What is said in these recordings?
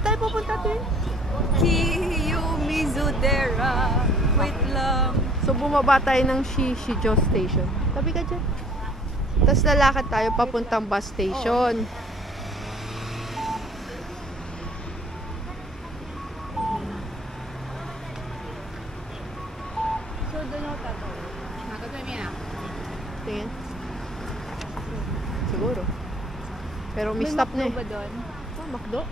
Saan tayo pupunta din? Kiyomizudera. Wait lang. So, bumaba tayo ng Shichijo Station. Tabi ka dyan. Tapos lalakad tayo papuntang bus station. So, doon ako tatawag. Tingin. Siguro. Pero may stop na eh. May ba doon? Oh, McDo.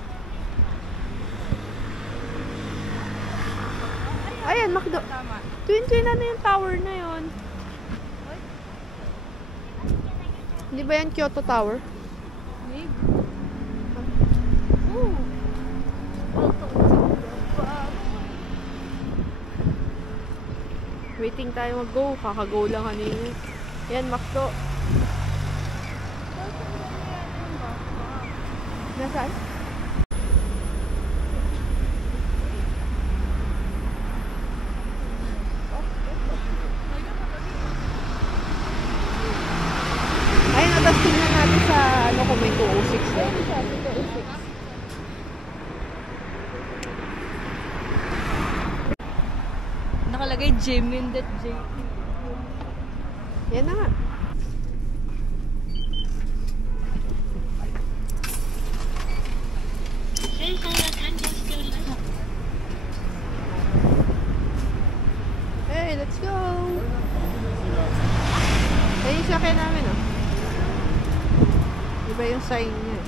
Ayan, McDo. Tama. Twin ano yung tower na yon? Hindi ba yan Kyoto Tower? Maybe. Waiting tayo mag-go. Kaka-go lang kanina. Yan, McDo. Nasaan? Ayun, tapos tingnan natin sa ano kung may 206 na. Nakalagay Jimin.jp. Yan na nga. Hey, let's go! Ayun yung sakyan namin, oh. Iba yung sign niya.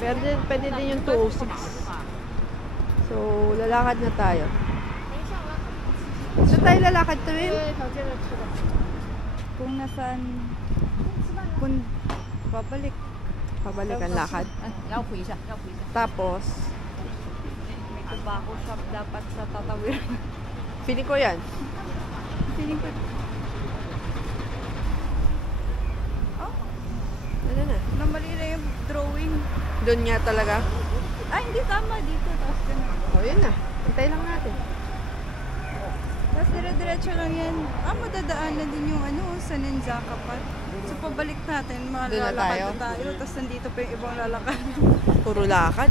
Pero pwede din yung 206. So, lalakad na tayo. Saan tayo lalakad to, Will? Kung nasaan... Kung babalik. Pabalik ang lakad. Tapos, May tobacco shop dapat sa tatawiran. feeling ko yan. Feeling ko... Ano na? Namali na yung drawing. Doon nga talaga. Ay, hindi tama dito. Tapos ganun. O, yun na. Hintay lang natin. Tapos dire-diretso lang yan. Madadaanan din yung ano, sa Nenzaka Park. So, pabalik natin. Mga Doon na lalakad tayo? na tayo. Tapos nandito pa yung ibang lalakad. Puro lakad.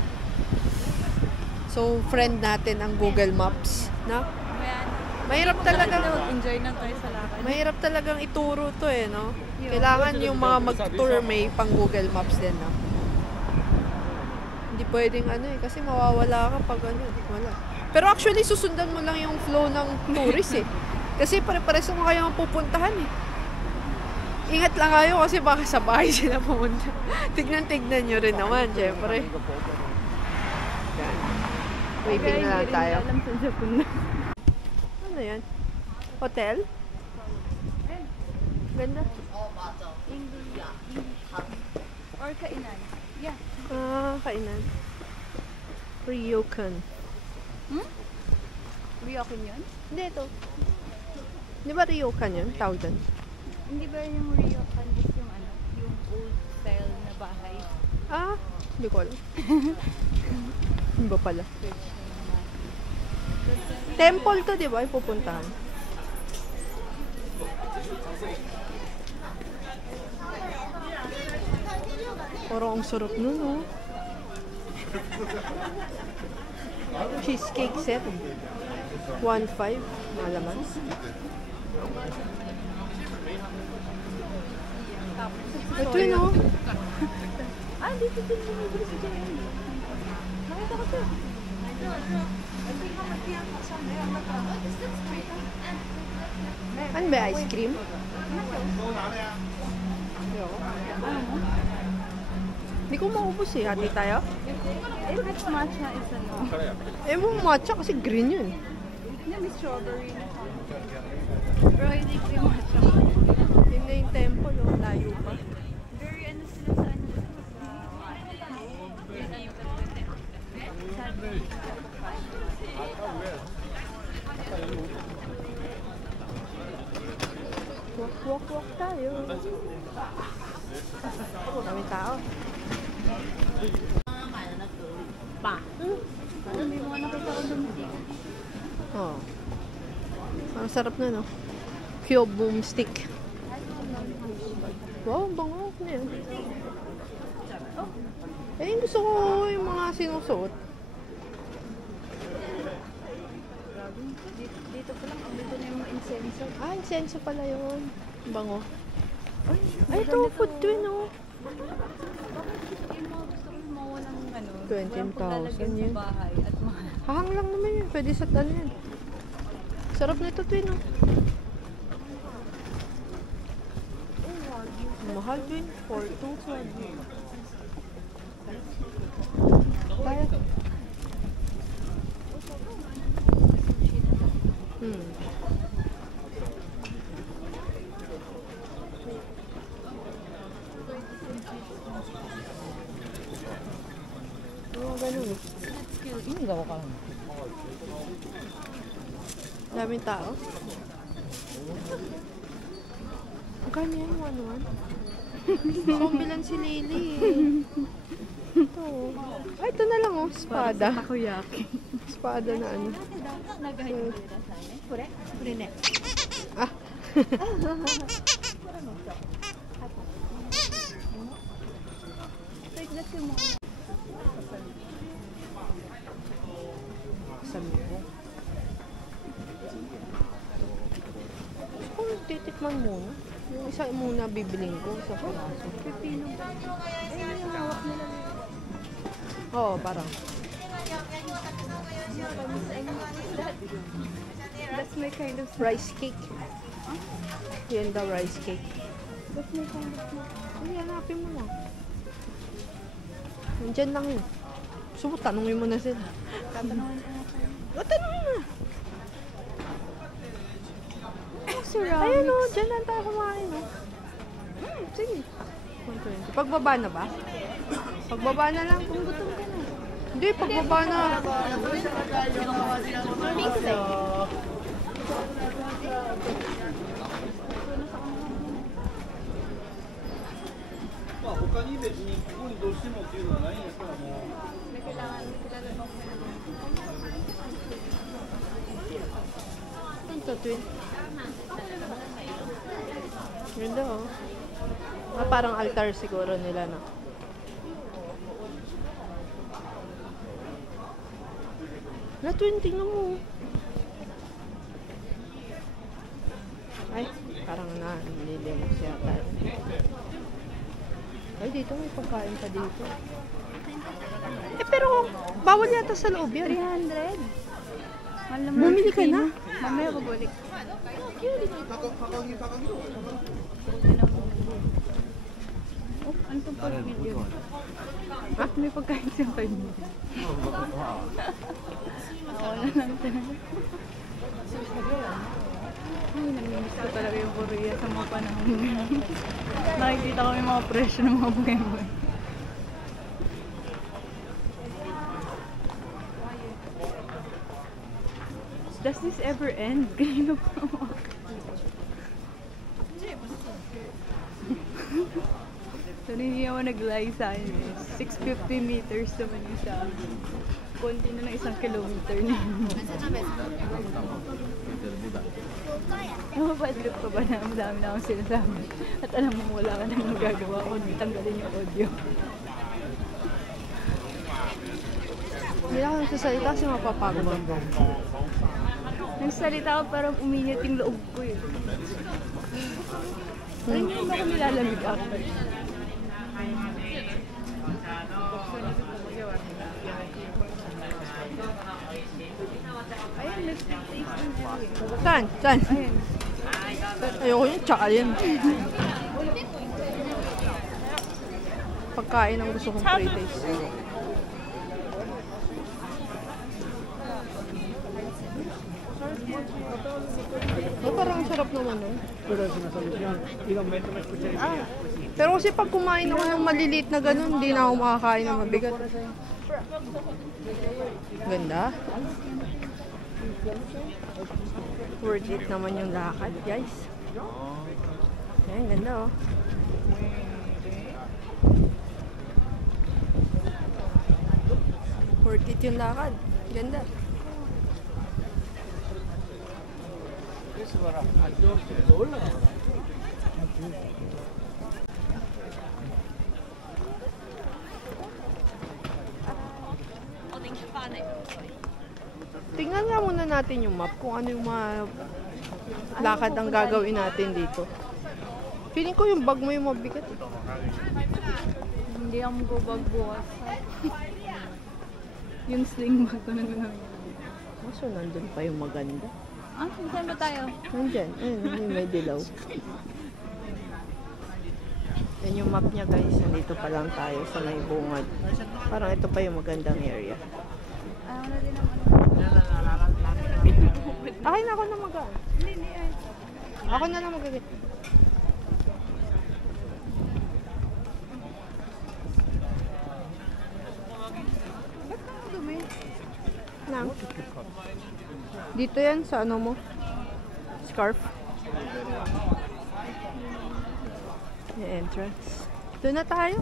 So, friend natin ang Google Maps. No? Ayan. Mahirap talagang... Enjoy na tayo sa lakad. Mahirap talagang ituro to eh, no? Kailangan yung mga mag-tour may pang Google Maps din, no? Hindi pwedeng ano eh, kasi mawawala ka pag ano, wala. Pero actually, susundan mo lang yung flow ng tourist eh. Kasi pare-pares mo kayo pupuntahan eh. Ingat lang kayo kasi baka sa bahay sila pumunta. Tignan-tignan nyo rin naman, syempre. Yan. Waiting na lang tayo. Alam sa Japan na. Ano yan? Hotel? Ganda. Or kainan. Yeah. Kainan. Ryokan. Ryokan yun? Hindi, ito. Di ba Ryokan yun? Tawag doon. Hindi ba yung Ryokan is yung ano? Yung old style na bahay? Hindi ko alam. Ano ba pala? Temple to, di ba? Ipupuntahan. Parang ang sarap nun, oh. Cheesecake set. 1.5. Malaman. Ito yun, oh. Dito din yung libre si Jenny. Nakita ko siya. Ano ba, ice cream? Hindi ko maubos eh. Hati tayo? If it's matcha, is ano? Mo matcha kasi green yun. Hindi, may strawberry. Pero hindi ko yung matcha. Yun na yung temple, oh. Layo pa. Very ano sila sa ano? Walk tayo. Daming tao. Pa. May mga nakita ko lumitig. Oh. Ang sarap na, no? Kyo boom stick. Wow, bango na yan. Yung gusto ko yung mga sinusuot. Dito pa lang, ang dito na yung mga insenso. Ah, insenso pala yun. Bango. Ay, ito, maganda food to. twin, oh. Yung mga gusto ko yung mga walang ano. 20,000 walang paglalagyan yun. sa bahay at mahal. Hahang lang naman yun. Pwede sa ano yan. Sarap nito, twin, oh. Mahal, twin. 4,200. Kaya. Ganun. gawa ka lang. Daming tao. Magkano yan? 1-1? Zombie lang si Lily eh. Ito. Ay, ito na lang oh. Espada. Takoyaki. Espada na ano. Ah. Kung titikman muna. Yung isa muna bibiling ko sa palaso. Pipino ba? Ay, yung hawak nila. Oo, parang. That's my kind of Rice cake. Yan daw rice cake. That's my kind of snack. Ay, hanapin mo lang. Nandyan lang yun. Gusto mo, tanungin mo na sila. Tatanungin ko na kayo. O, tanungin mo. Ceramics. Ayun o, dyan lang tayo kumain o. Sige. 120. Pagbaba na ba? Pagbaba na lang. Kung gutom ka na. Hindi, pagbaba na. Ito, twin. Ganda oh. Ah, parang altar siguro nila na. Na twin, tingnan mo. Ay, parang nililimos yata. Ay, dito may pagkain pa dito. Eh, pero bawal yata sa loob yan. 300. Mahal naman Bumili ang ka na? pipino. Mamaya babalik. Oh, ano pong 5 million? Ah, may pagkain siyang 5 million. Ako na lang talaga. Ay, namimiss ko talaga yung Korea sa mga panahon ngayon. Nakikita ko yung mga presyo ng mga buhay-buhay. Does this ever end? Kanina pa ako. So, hindi ako nag-lie sa akin eh. 650 meters naman yung sa akin. Konti na ng 1 kilometer na yun. Bad trip pa ba na madami na akong sinasabi? At alam mo wala ka nang magagawa kundi tanggalin yung audio. Hindi ako nagsasalita kasi mapapagod. Nagsalita ko parang uminit yung loob ko eh. Parang hindi mo ako nilalamig after. Ayan, let's take tasting area. Saan? Saan? Ayan. Ayoko yun, tsaka yun. Pagkain ang gusto kong pre-taste. Oh, parang sarap naman eh. Pero kasi pag kumain ako ng maliliit na ganun, hindi na ako makakain ng mabigat. Ganda. Worth it naman yung lakad, guys. Ayan, ganda oh. Worth it yung lakad. Ganda. Tingnan nga muna natin yung map kung ano yung mga lakad ang gagawin natin dito. Feeling ko yung bag mo yung mabigat. Hindi ako magbabag bukas. Yung sling bag ko na gagawin. Maso nandun pa yung maganda. Ah, saan ba tayo? Nandyan. Ayun, may dilaw. Yan yung map niya guys. Nandito pa lang tayo sa may bungad. Parang ito pa yung magandang area. Ayaw na din ang ano. Akin ako na mag-aan. Hindi. Ako na lang mag-agit. Ba't kang dumi? Nang. Dito yan sa ano mo? Scarf. Yung entrance. Doon na tayo.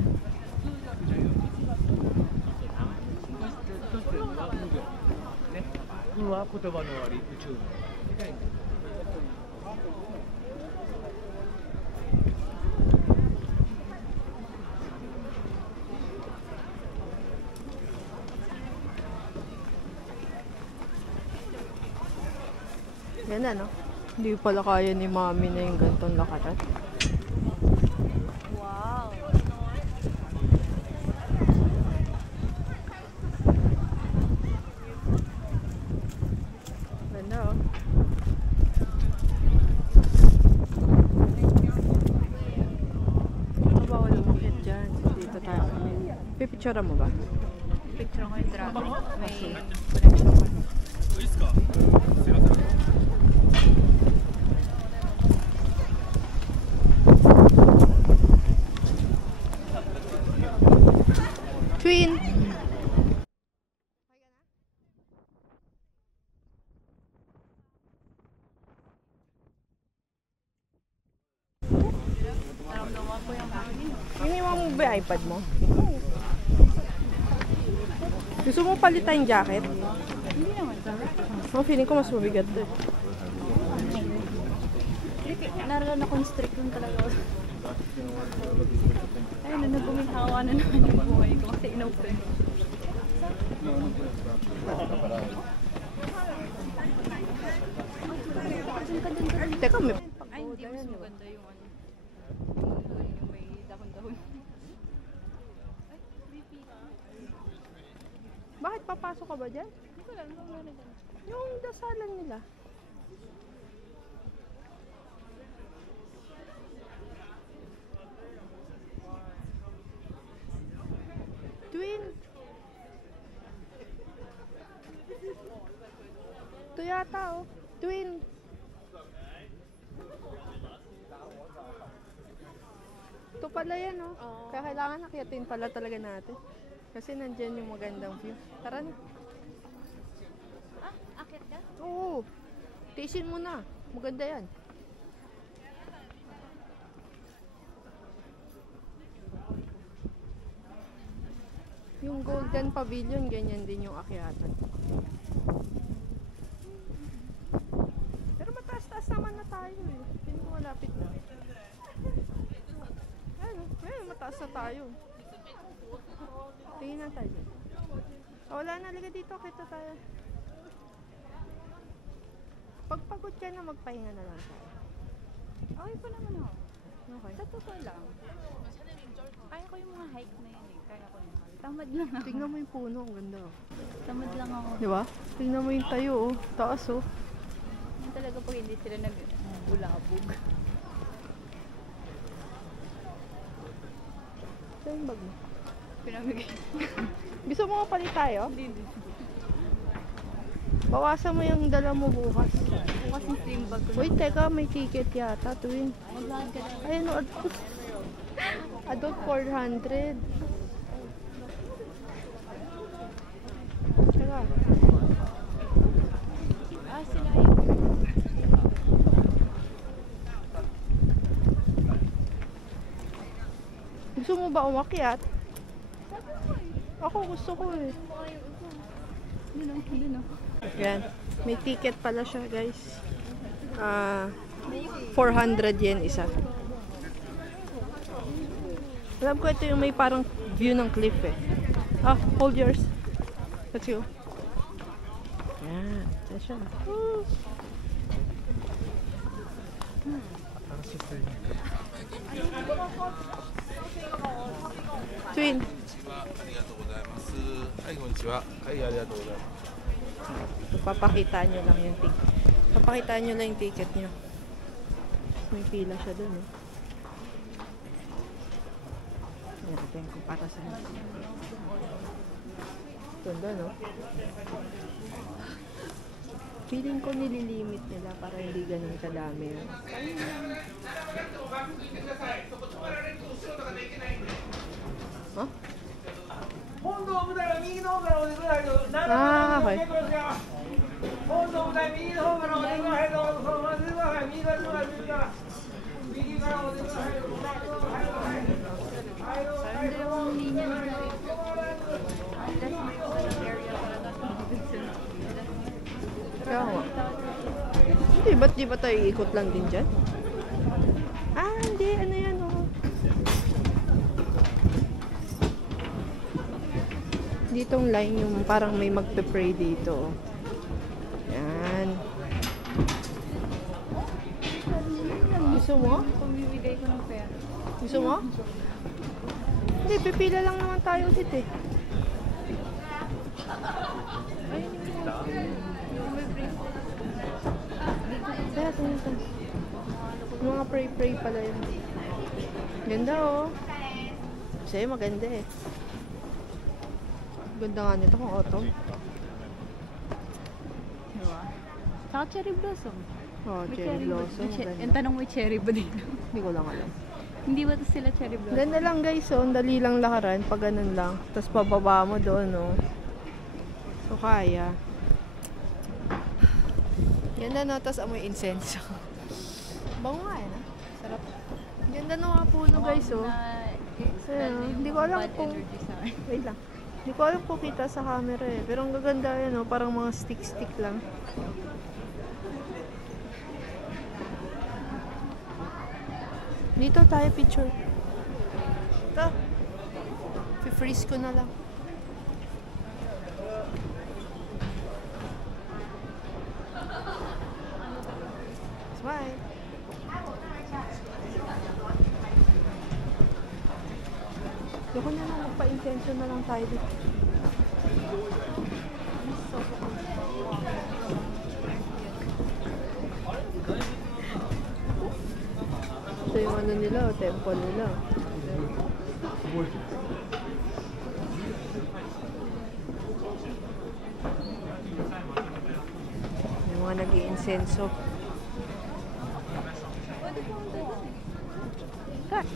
Yan na, no? Hindi pala kaya ni mami na yung gantong lakaran. Wow. Ganda, oh. Bawal umakit dyan. Dito tayo. Pipicture mo ba? Picture ko yung dragon. May connection ko. Twin! Naramdaman ko yung hangin. Iniwan mo ba yung iPad mo? Gusto mo palitan yung jacket? Hindi naman. Feeling ko mas mabigat to. Narana-constrict lang talaga ako. Ayun, naguminhawa na naman yung buhay ko kasi inopen. Teka, may... Ay, hindi mas maganda yung ano. Yung may dahon-dahon. Bakit papasok ka ba dyan? Hindi ko lang, ano na dyan. Yung dasalan nila. Twin! Ito yata, oh. Twin! Ito pala yan, oh. Kaya kailangan nakyatin pala talaga natin. Kasi nandyan yung magandang view. Tara na. Ah, akit ka? Oo. Tiisin mo na. Maganda yan. Yung Golden Pavilion, ganyan din yung akyatan. Pero mataas-taas naman na tayo eh. Hindi ko malapit na. Ayun, mataas na tayo. Tingin na tayo. Wala na, liga dito. Kita tayo. Pagpagod ka na, magpahinga na lang tayo. Okay pa naman ako. Okay. Sa totoo lang. Kaya ko yung mga hike na yan eh. Kaya ko yung tamad lang ako. Tingnan mo yung puno, ang ganda. Tamad lang ako. Di ba? Tingnan mo yung tayo, oh. Taas, oh. Yung talaga pag hindi sila nag-bulabog. Ito yung bag mo. Pinamigay. Gusto mo palit tayo? Hindi. Bawasan mo yung dala mo bukas. Bukas yung sling bag ko. Wait, teka, may ticket yata, Twin. Maglaan ka na. Ayun, oh, adult 400. Teka. Ah, sila yun. Gusto mo ba umakyat? Ako gusto ko eh. Yun o. Yan. May ticket pala siya, guys. 400 yen isa. Alam ko ito yung may parang view ng cliff eh. Ah, hold yours. Let's go. Yan. Yan siya. Twin. ありがとうございます。はい、こんにちは。はい、ありがとうございます。 Papakitaan nyo lang yung ticket. Papakitaan nyo lang yung ticket nyo. May pila siya dun eh. Yan natin kung para saan. Ganda, no? Feeling ko nililimit nila para hindi ganun kadami. Huh? Ah, okay. Kaya nga. Hindi, ba't di ba tayo ikot lang din dyan? Ah, hindi. Ano yan, oh. Ditong line yung parang may magpe-pray dito. Yan. Gusto mo? Pumibigay ko ng pera. Gusto mo? Hindi, pipila lang naman tayo ulit eh. Kaya ito. Mga pray-pray pala yun. Ganda oh. Kasi maganda eh. Ganda nga nito kung auto. Diba? Saka cherry blossom. Oh, cherry blossom. Yung tanong mo cherry ba dito? Hindi ko lang alam. Hindi ba ito sila cherry blossom? Ganda lang guys, oh. Ang dali lang lakaran pag ganun lang. Tapos pababa mo doon, oh. So, kaya. Ganda, no? Tapos amoy insenso. Bango nga, eh, no? Sarap. Ganda no nga puno, guys, oh. So, hindi ko alam kung... Wait lang. Hindi ko alam kung kita sa camera, eh. Pero ang gaganda, yan, oh. Parang mga stick-stick lang. Dito tayo picture. Ito. I-freeze ko na lang. Smile. Yoko na lang, magpa-intenso na lang tayo dito. Ito yung ano nila, temple nila. Yung mga nag-iinsenso. Cut!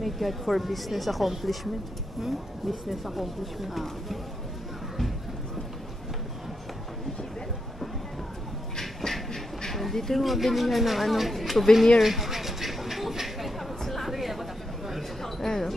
May God for business accomplishment. Business accomplishment. Dito yung mabilihan ng ano, souvenir. Ayan o.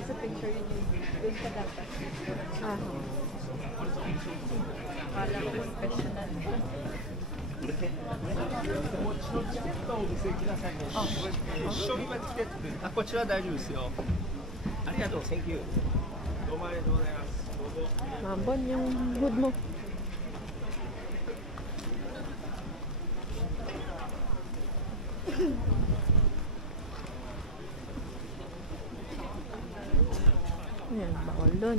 Sa picture yun yung doon ka dapat. Akala ko professional. あ、こちら大丈夫ですよ。ありがとう、Thank you。どうもありがとうございます。どうぞ。 Mambon yung hood mo. Ayan, bawal doon.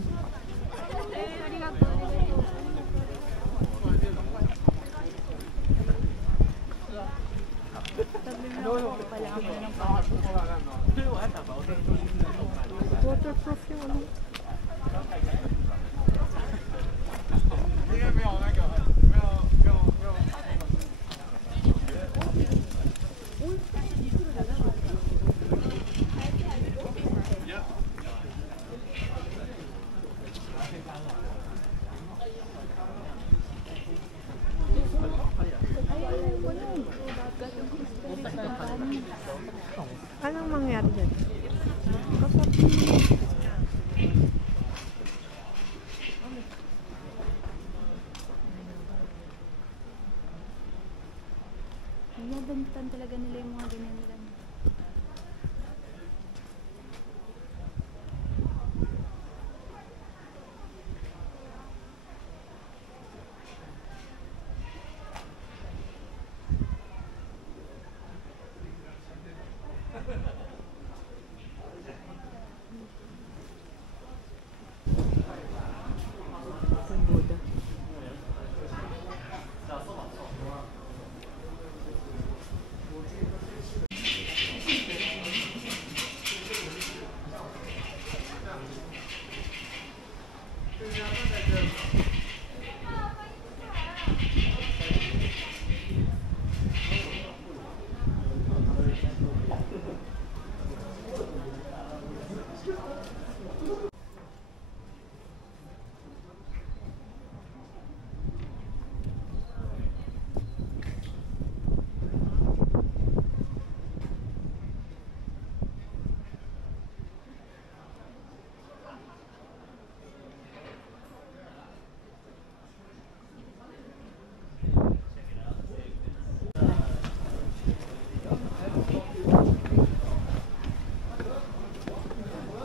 Waterproof yung ano. Pinapalitan talaga nila yung mga ganyan nila. Ang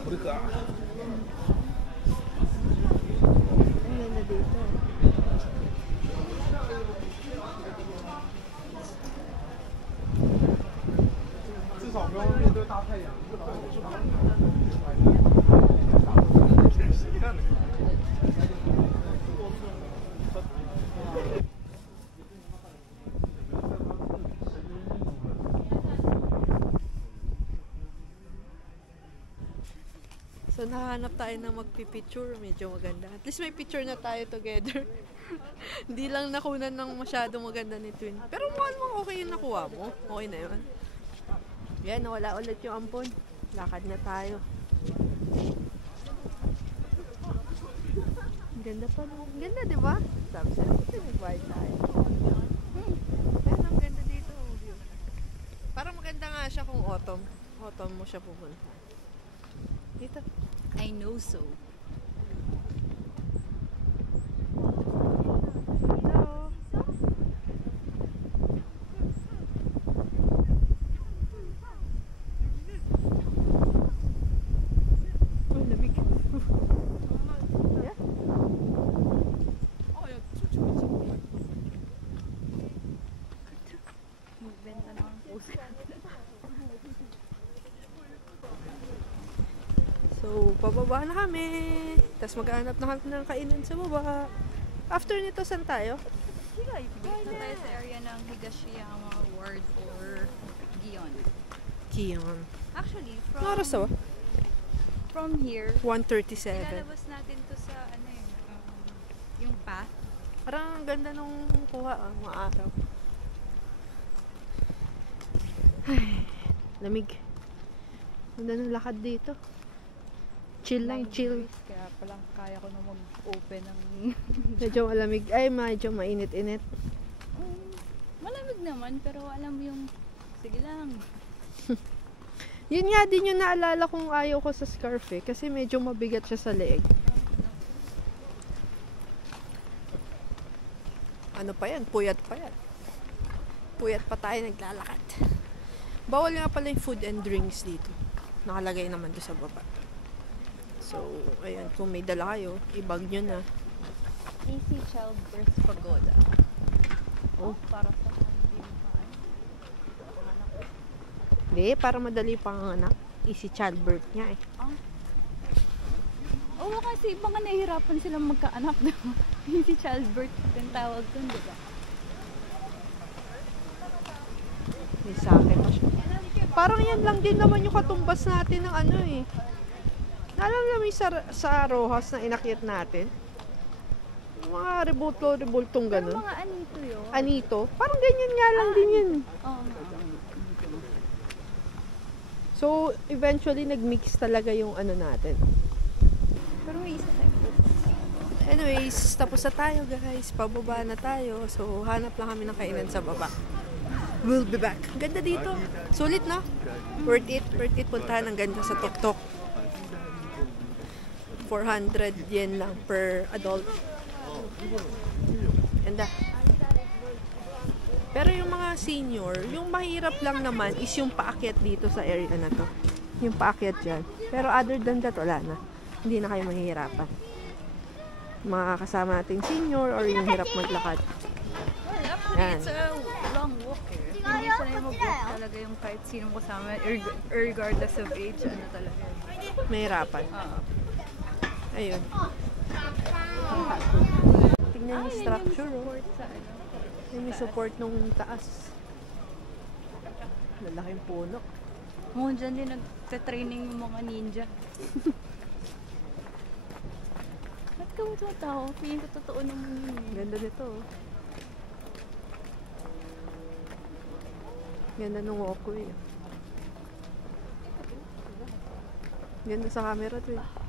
Buddha. Ayun na dito. So, nakahanap tayo ng magpipicture. Medyo maganda. At least may picture na tayo together. Hindi lang nakunan ng masyadong maganda ni Twin. Pero mukhang okay yung nakuha mo. Okay na yun. Yan, nawala ulit yung ampon. Lakad na tayo. Ang ganda pa. Ang ganda, di ba? Sabi sa'yo, nag-vibe tayo. Yan, ang ganda dito. Parang maganda nga siya kung autumn. Autumn mo siya pupunta. Dito. I know so. Hello. Oh, lamig. Yeah? Magbenta na ang post. So, pababa na kami. Tapos maghanap na kami ng kainan sa baba. After nito, saan tayo? Dito tayo sa area ng Higashiyama Ward or Gion. Kion. Actually, Ano oras ba? from here, 1:37. ilalabas natin to sa ano yung path. Parang ang ganda nung kuha, mga araw. Ay, lamig. Ganda ng lakad dito. Chill lang, 9 chill. degrees, kaya palang kaya ko na mag-open ng... Medyo malamig. Ay, medyo mainit-init. Malamig naman, pero alam mo yung... Sige lang. Yun nga din yung naalala kong ayaw ko sa scarf eh. Kasi medyo mabigat siya sa leeg. Ano pa yan? Puyat pa yan. Puyat pa tayo naglalakad. Bawal nga pala yung food and drinks dito. Nakalagay naman doon sa baba. So, ayan. Kung may dala kayo, ibag nyo na. Easy Childbirth Pagoda. Oh. Para sa mga hindi makaan. Hindi, para madali panganak. Easy childbirth nga eh. Oo, kasi iba nga nahihirapan silang magkaanak. Easy childbirth yung tawag dun, di ba? May sakit pa siya. Parang yan lang din naman yung katumbas natin ng ano eh. Naalala mo yung sa Rojas na inakyat natin? Yung mga rebultong Pero ganun. mga anito yun. Anito? Parang ganyan nga lang din yun. Oo. So, eventually, nag-mix talaga yung ano natin. Pero may isa tayo. Anyways, tapos na tayo guys. Pababa na tayo. So, hanap lang kami ng kainan sa baba. We'll be back. Ang ganda dito. Sulit na. Worth it. Worth it. Puntahan ang ganda sa Tok-Tok. 400 yen lang per adult. Ganda. Pero yung mga senior, yung mahirap lang naman is yung paakyat dito sa area na to. Yung paakyat dyan. Pero other than that, wala na. Hindi na kayo mahihirapan. Mga kasama nating senior or yung hirap maglakad. Well, actually, Yan. it's a long walk eh. Hindi sanay mag-walk talaga yung kahit sino kasama, regardless of age, ano talaga. Mahirapan. Oo. Ayun. Tingnan yung structure, oh. Support sa ano. Yung support nung taas. Lalaking puno. Mga dyan din nagte-training yung mga ninja. Ba't ka mo tao? Feeling ko totoo naman yun eh. Ganda nito, oh. Ganda nung walkway. Ganda sa camera to, eh.